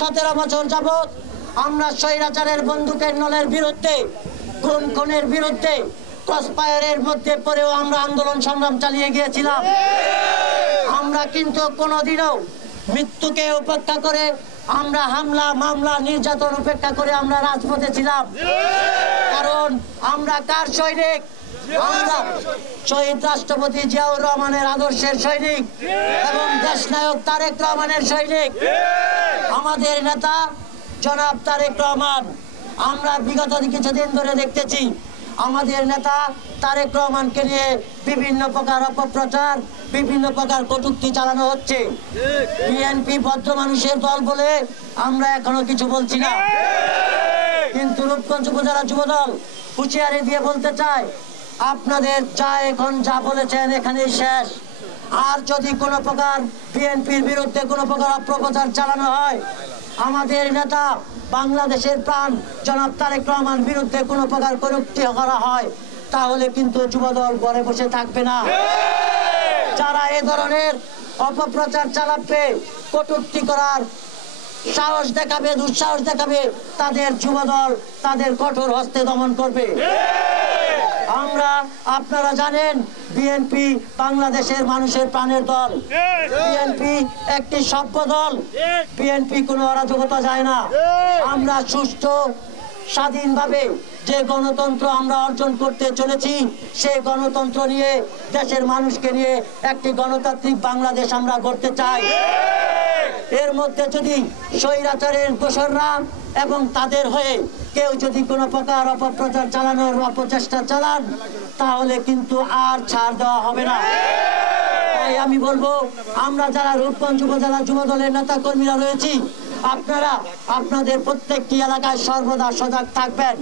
17 বছর যাবত আমরা স্বৈরাচারের বন্দুকের নলের বিরুদ্ধে, খুনের বিরুদ্ধে, ক্রসফায়ারের মধ্যে পড়েও আমরা আন্দোলন সংগ্রাম চালিয়ে গিয়েছিলাম। আমরা কিন্তু কোনোদিনও মৃত্যুকে উপেক্ষা করে, আমরা হামলা মামলা নির্যাতন উপেক্ষা করে আমরা রাজপথে ছিলাম। কারণ আমরা কার সৈনিক? আমরা শহীদ রাষ্ট্রপতি জিয়াউর রহমানের আদর্শের সৈনিক এবং দেশনায়ক তারেক রহমানের সৈনিক। আমাদের নেতা জনাব তারেক রহমান, আমরা বিগত কিছুদিন ধরে দেখতেছি আমাদের নেতা তারেক রহমানকে নিয়ে বিভিন্ন প্রকার অপপ্রচার, বিভিন্ন প্রকার কটূক্তি চালানো হচ্ছে। বিএনপি ভদ্র মানুষের দল বলে আমরা এখনো কিছু বলছি না, কিন্তু রূপগঞ্জ উপজেলা যুবদল হুঁশিয়ারি দিয়ে বলতে চাই, আপনাদের এখন যা বলেছেন এখানেই শেষ। আর যদি কোনো প্রকার বিএনপির বিরুদ্ধে কোনো প্রকার অপপ্রচার চালানো হয়, আমাদের নেতা বাংলাদেশের প্রাণ জনাব তারেক রহমান বিরুদ্ধে কোনো প্রকার কটূক্তি করা হয়, তাহলে কিন্তু যুবদল ঘরে বসে থাকবে না। যারা এ ধরনের অপপ্রচার চালাবে, কটূক্তি করার সাহস দেখাবে, দুঃসাহস দেখাবে, তাদের যুবদল তাদের কঠোর হস্তে দমন করবে। আপনারা জানেন বিএনপি বাংলাদেশের মানুষের প্রাণের দল। বিএনপি একটি সভ্য দল। বিএনপি কোনো অরাজকতা যায় না। আমরা সুষ্ঠু স্বাধীনভাবে যে গণতন্ত্র আমরা অর্জন করতে চলেছি, সেই গণতন্ত্র নিয়ে দেশের মানুষকে নিয়ে একটি গণতান্ত্রিক বাংলাদেশ আমরা গড়তে চাই। এর মধ্যে যদি স্বৈরাচারের দোসররা এবং তাদের হয়ে কেউ যদি কোনো প্রকার অপপ্রচার চালানোর অপচেষ্টা চালান, তাহলে কিন্তু আর ছাড় দেওয়া হবে না। তাই আমি বলবো, আমরা যারা রূপগঞ্জ উপজেলা যুবদলের নেতা কর্মীরা রয়েছি, আপনারা আপনাদের প্রত্যেকটি এলাকায় সর্বদা সজাগ থাকবেন।